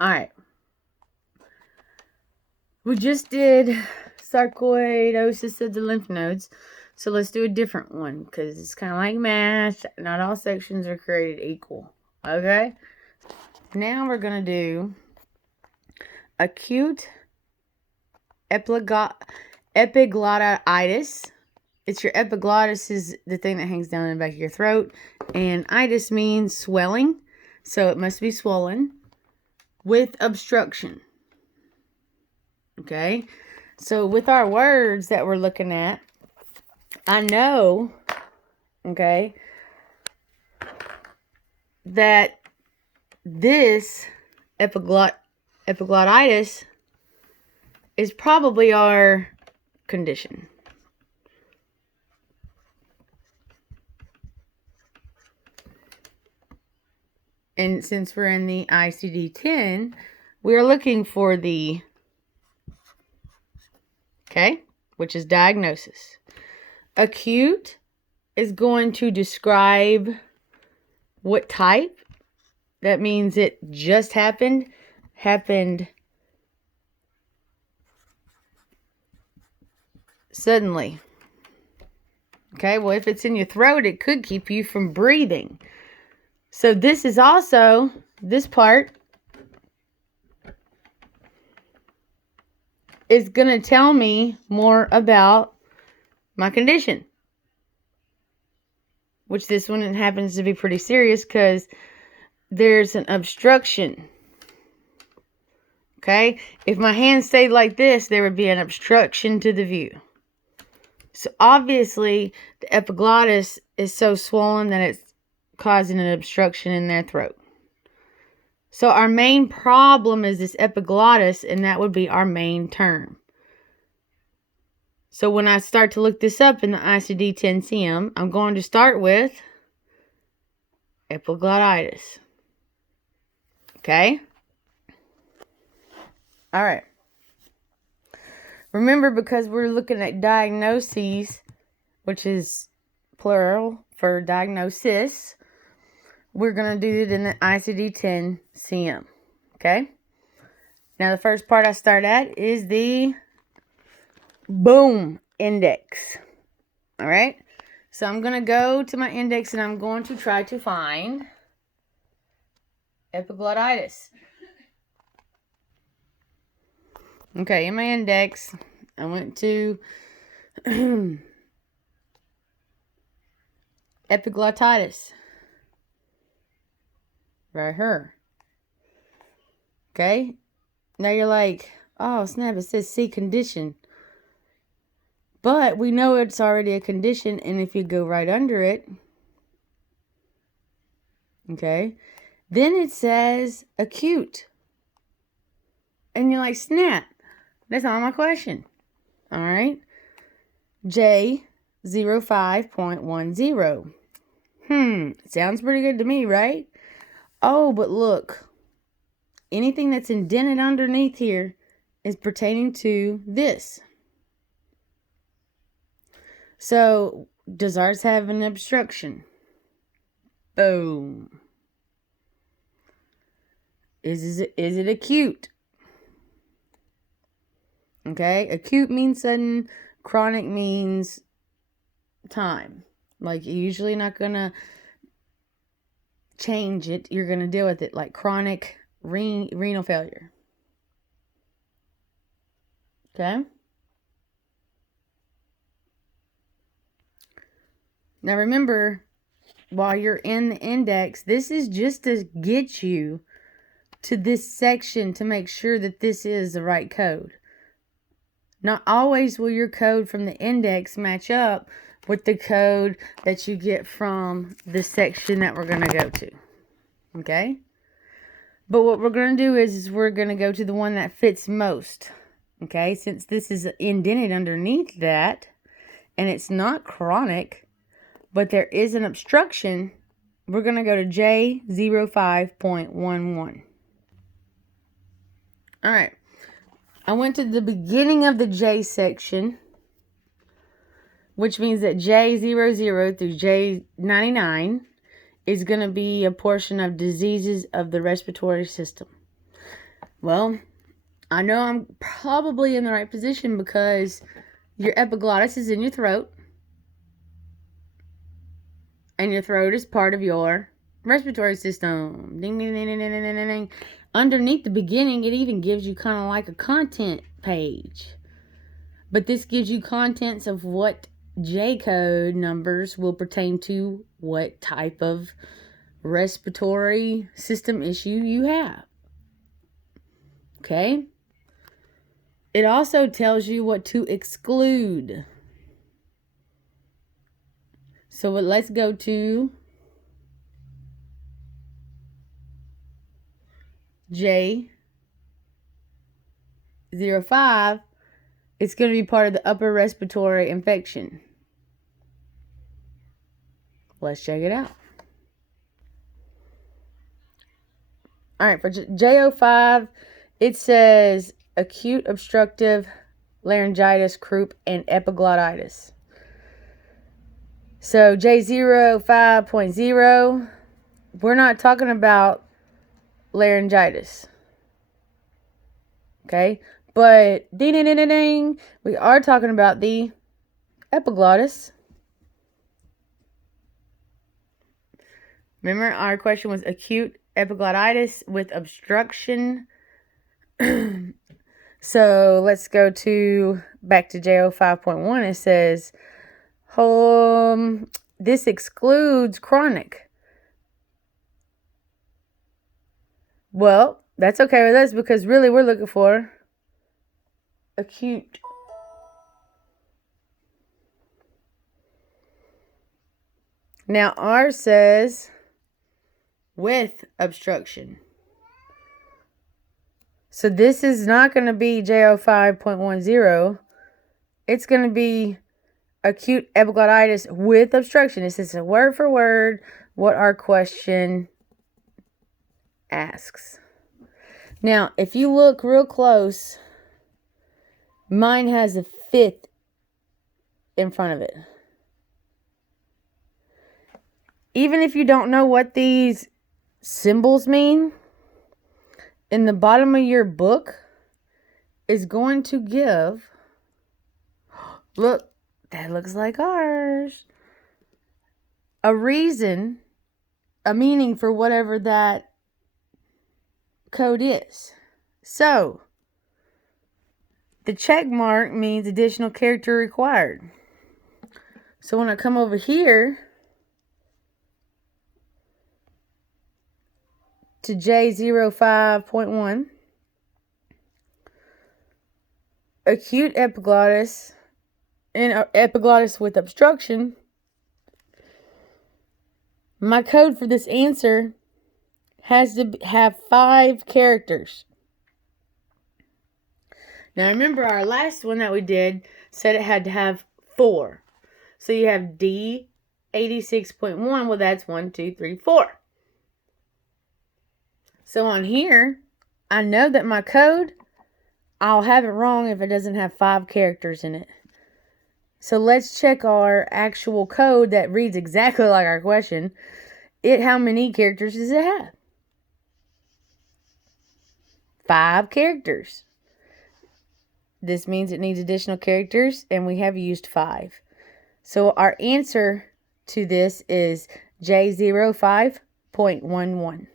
All right. We just did sarcoidosis of the lymph nodes. So let's do a different one because it's kind of like math. Not all sections are created equal. Okay? Now we're going to do acute epiglottitis. It's your epiglottis is the thing that hangs down in the back of your throat. And itis means swelling. So it must be swollen with obstruction. Okay? So with our words that we're looking at, I know, okay, that this epiglottitis is probably our condition. And since we're in the ICD-10, we're looking for the, okay, which is diagnosis. Acute is going to describe what type. That means it just happened suddenly. Okay, well, if it's in your throat, it could keep you from breathing. So this is also, this part is going to tell me more about my condition. Which this one happens to be pretty serious because there's an obstruction. Okay? If my hand stayed like this, there would be an obstruction to the view. So obviously, the epiglottis is so swollen that it's causing an obstruction in their throat. So our main problem is this epiglottis, and that would be our main term. So when I start to look this up in the ICD-10-CM, I'm going to start with epiglottitis. Okay? All right. Remember, because we're looking at diagnoses, which is plural for diagnosis, we're going to do it in the ICD-10-CM. Okay? Now, the first part I start at is the boom index. All right? So I'm going to go to my index and I'm going to try to find epiglottitis. Okay, in my index, I went to epiglottitis. Right here. Okay? Now you're like, oh snap, it says C condition. But we know it's already a condition, and if you go right under it, okay, then it says acute. And you're like, snap, that's not my question. All right? J05.10. Sounds pretty good to me, right? Oh, but look, anything that's indented underneath here is pertaining to this. So, does ours have an obstruction? Boom. Is it acute? Okay, acute means sudden, chronic means time. Like, you're usually not going to change it. You're going to deal with it, like chronic renal failure. Okay? Now remember, while you're in the index, this is just to get you to this section to make sure that this is the right code. Not always will your code from the index match up with the code that you get from the section that we're going to go to. Okay? But what we're going to do is we're going to go to the one that fits most. Okay? Since this is indented underneath that, and it's not chronic, but there is an obstruction, we're going to go to J05.11. All right. I went to the beginning of the J section, which means that J00 through J99 is going to be a portion of diseases of the respiratory system. Well, I know I'm probably in the right position because your epiglottis is in your throat. And your throat is part of your respiratory system. Ding, ding, ding, ding, ding, ding, ding. Underneath the beginning, it even gives you kind of like a content page. But this gives you contents of what J code numbers will pertain to what type of respiratory system issue you have. Okay? It also tells you what to exclude. So let's go to J05. It's going to be part of the upper respiratory infection. Let's check it out. All right, for J05, it says acute obstructive laryngitis, croup, and epiglottitis. So J05.0, we're not talking about laryngitis. Okay? But ding, ding, ding, ding, ding, we are talking about the epiglottis. Remember, our question was acute epiglottitis with obstruction. So let's go back to J05.1. It says, this excludes chronic. Well, that's okay with us because really we're looking for acute. Now ours says with obstruction. So this is not going to be J05.10. It's going to be acute epiglottitis with obstruction. This is word for word what our question asks. Now, if you look real close, mine has a 5th in front of it. Even if you don't know what these symbols mean, in the bottom of your book is going to give, look, that looks like ours, a reason, a meaning for whatever that code is. So, the check mark means additional character required. So when I come over here to J05.1, acute epiglottis and epiglottis with obstruction, my code for this answer has to have 5 characters. Now remember, our last one that we did said it had to have 4. So you have D86.1. Well, that's 1, 2, 3, 4. So on here, I know that my code, I'll have it wrong if it doesn't have 5 characters in it. So let's check our actual code that reads exactly like our question. How many characters does it have? 5 characters. This means it needs additional characters, and we have used 5. So our answer to this is J05.11.